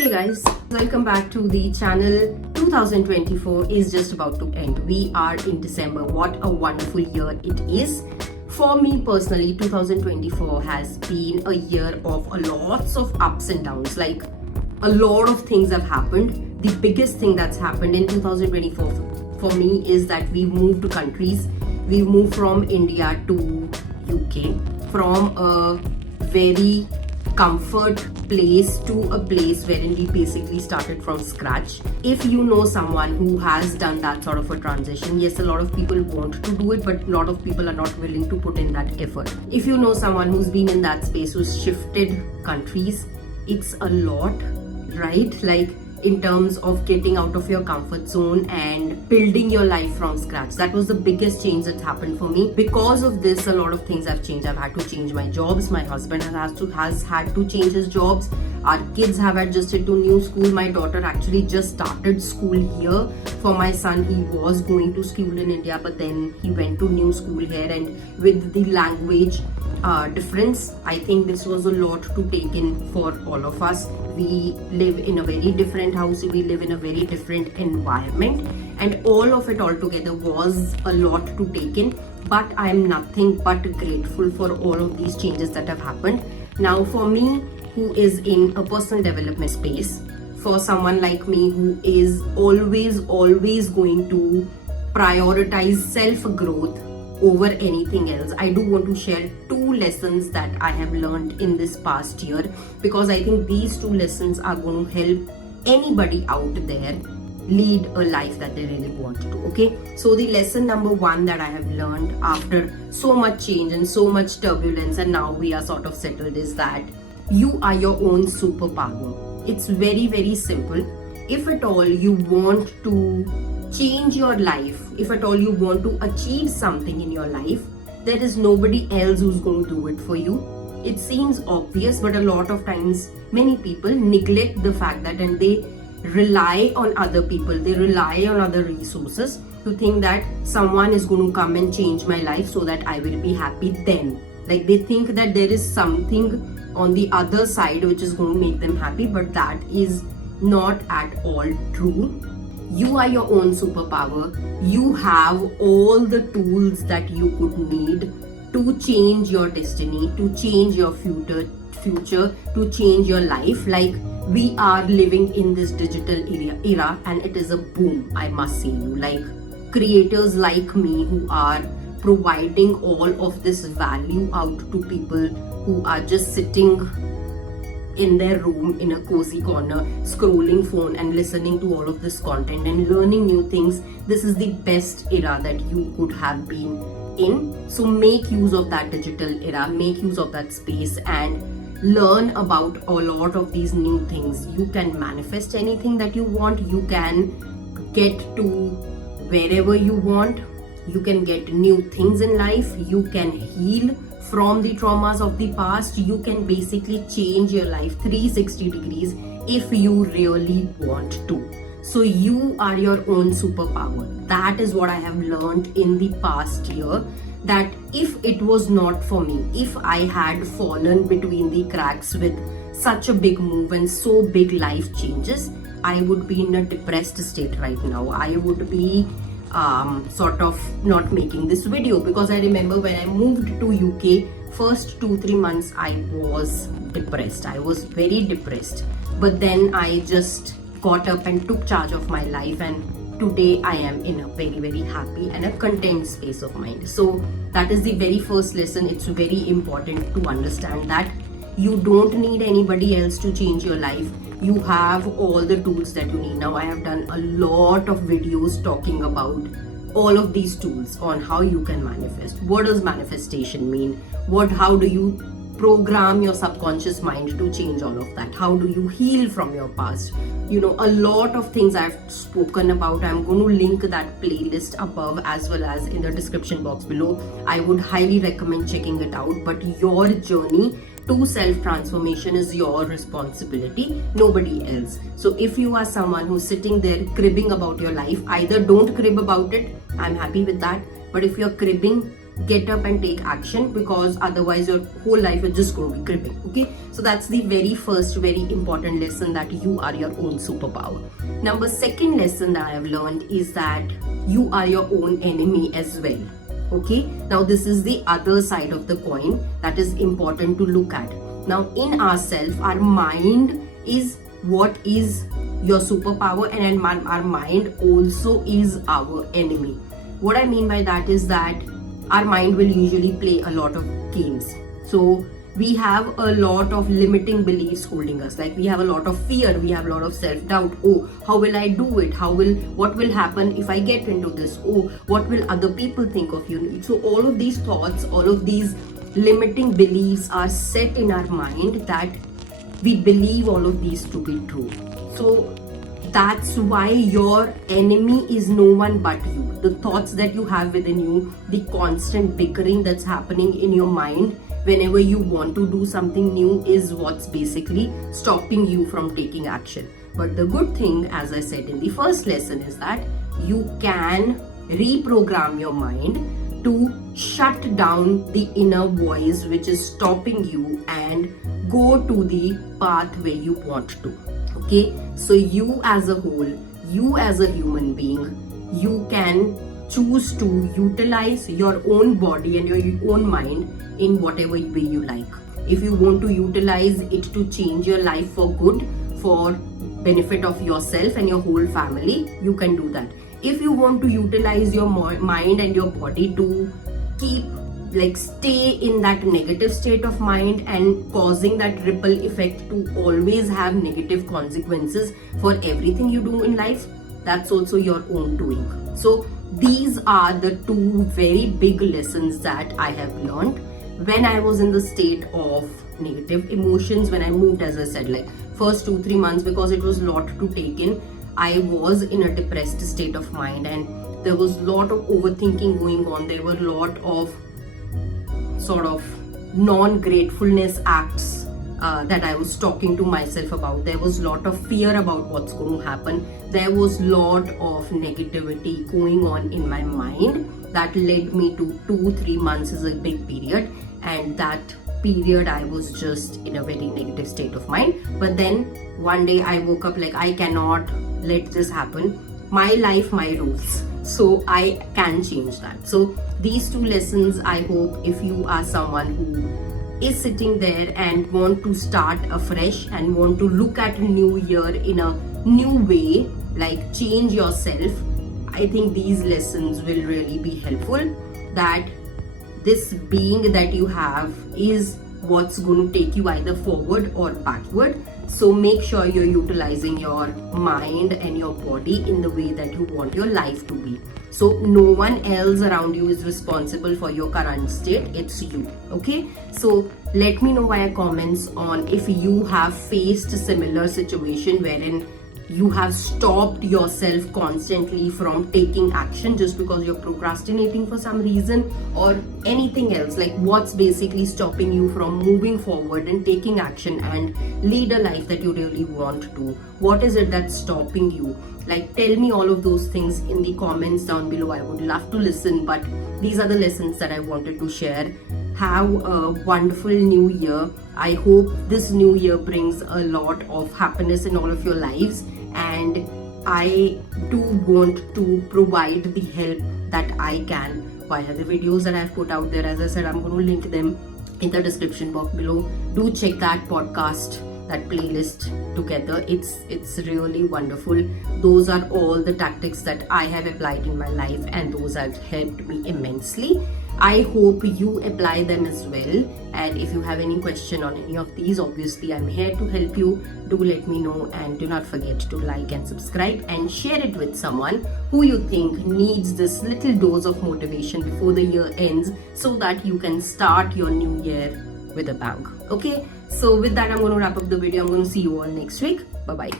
Hey guys, welcome back to the channel. 2024 is just about to end. We are in December. What a wonderful year it is. For me personally, 2024 has been a year of lots of ups and downs. Like a lot of things have happened. The biggest thing that's happened in 2024 for me is that we moved countries. We moved from India to UK, from a very comfort place to a place wherein we basically started from scratch. If you know someone who has done that sort of a transition, yes, a lot of people want to do it, but a lot of people are not willing to put in that effort. If you know someone who's been in that space, who's shifted countries, it's a lot, right? Like in terms of getting out of your comfort zone and building your life from scratch. That was the biggest change that happened for me. Because of this, a lot of things have changed. I've had to change my jobs. My husband has had to change his jobs. Our kids have adjusted to new school. My daughter actually just started school here. For my son, he was going to school in India, but then he went to new school here, and with the language difference, I think this was a lot to take in for all of us. We live in a very different house, we live in a very different environment, and all of it all together was a lot to take in. But I am nothing but grateful for all of these changes that have happened. Now for me, who is in a personal development space, for someone like me who is always going to prioritize self-growth over anything else, I do want to share two lessons that I have learned in this past year, because I think these two lessons are going to help anybody out there lead a life that they really want to. Okay, so the lesson number one that I have learned after so much change and so much turbulence, and now we are sort of settled, is that you are your own superpower. It's very simple. If at all you want to change your life, if at all you want to achieve something in your life, there is nobody else who's going to do it for you. It seems obvious, but a lot of times many people neglect the fact that, and they rely on other people, they rely on other resources to think that someone is going to come and change my life so that I will be happy then. Like they think that there is something on the other side which is going to make them happy, but that is not at all true. You are your own superpower. You have all the tools that you could need to change your destiny, to change your future, to change your life. Like we are living in this digital era, and it is a boom, I must say you. Like creators like me who are providing all of this value out to people who are just sitting in their room in a cozy corner, scrolling phone and listening to all of this content and learning new things. This is the best era that you could have been in. So make use of that digital era, make use of that space, and learn about a lot of these new things. You can manifest anything that you want. You can get to wherever you want. You can get new things in life. You can heal from the traumas of the past. You can basically change your life 360 degrees if you really want to. So you are your own superpower. That is what I have learned in the past year, that if it was not for me, if I had fallen between the cracks with such a big move and so big life changes, I would be in a depressed state right now. I would be sort of not making this video, because I remember when I moved to UK, first 2-3 months I was depressed. I was very depressed, but then I just got up and took charge of my life, and today I am in a very happy and a content space of mind. So that is the very first lesson. It's very important to understand that you don't need anybody else to change your life. You have all the tools that you need. Now I have done a lot of videos talking about all of these tools on how you can manifest. What does manifestation mean? How do you program your subconscious mind to change all of that? How do you heal from your past? You know, a lot of things I've spoken about. I'm going to link that playlist above as well as in the description box below. I would highly recommend checking it out. But your journey to self-transformation is your responsibility, nobody else. So if you are someone who's sitting there cribbing about your life, either don't crib about it, I'm happy with that. But if you're cribbing, get up and take action, because otherwise your whole life is just going to be crippling. Okay, so that's the very first very important lesson, that you are your own superpower. Number second lesson that I have learned is that you are your own enemy as well. Okay, now this is the other side of the coin that is important to look at. Now in ourselves, our mind is what is your superpower, and our mind also is our enemy. What I mean by that is that our mind will usually play a lot of games. So we have a lot of limiting beliefs holding us. Like we have a lot of fear, we have a lot of self-doubt. Oh, how will I do it? What will happen if I get into this? Oh, what will other people think of you? So all of these thoughts, all of these limiting beliefs are set in our mind, that we believe all of these to be true. So that's why your enemy is no one but you. The thoughts that you have within you, the constant bickering that's happening in your mind whenever you want to do something new, is what's basically stopping you from taking action. But the good thing, as I said in the first lesson, is that you can reprogram your mind to shut down the inner voice which is stopping you and go to the path where you want to. Okay, so you as a whole, you as a human being, you can choose to utilize your own body and your own mind in whatever way you like. If you want to utilize it to change your life for good, for benefit of yourself and your whole family, you can do that. If you want to utilize your mind and your body to stay in that negative state of mind and causing that ripple effect to always have negative consequences for everything you do in life, that's also your own doing. So these are the two very big lessons that I have learned when I was in the state of negative emotions. When I moved, as I said, like first 2-3 months, because it was a lot to take in, I was in a depressed state of mind, and there was a lot of overthinking going on. There were a lot of sort of non-gratefulness acts that I was talking to myself about. There was a lot of fear about what's going to happen. There was a lot of negativity going on in my mind that led me to 2-3 months is a big period, and that period I was just in a very negative state of mind. But then one day I woke up like, I cannot let this happen. My life, my rules. So I can change that. So these two lessons, I hope if you are someone who is sitting there and want to start afresh and want to look at a new year in a new way, like change yourself, I think these lessons will really be helpful. That this being that you have is what's going to take you either forward or backward. So make sure you're utilizing your mind and your body in the way that you want your life to be. So no one else around you is responsible for your current state, it's you. Okay, so let me know via comments on if you have faced a similar situation wherein you have stopped yourself constantly from taking action just because you're procrastinating for some reason, or anything else, like what's basically stopping you from moving forward and taking action and lead a life that you really want to. What is it that's stopping you? Like, tell me all of those things in the comments down below. I would love to listen, but these are the lessons that I wanted to share. Have a wonderful new year. I hope this new year brings a lot of happiness in all of your lives, and I do want to provide the help that I can via the videos that I've put out there. As I said, I'm going to link them in the description box below. Do check that podcast, that playlist together. It's really wonderful. Those are all the tactics that I have applied in my life, and those have helped me immensely. I hope you apply them as well. And if you have any question on any of these, obviously I'm here to help you. Do let me know, and do not forget to like and subscribe and share it with someone who you think needs this little dose of motivation before the year ends, so that you can start your new year with a bang. Okay, so with that, I'm going to wrap up the video. I'm going to see you all next week. Bye bye.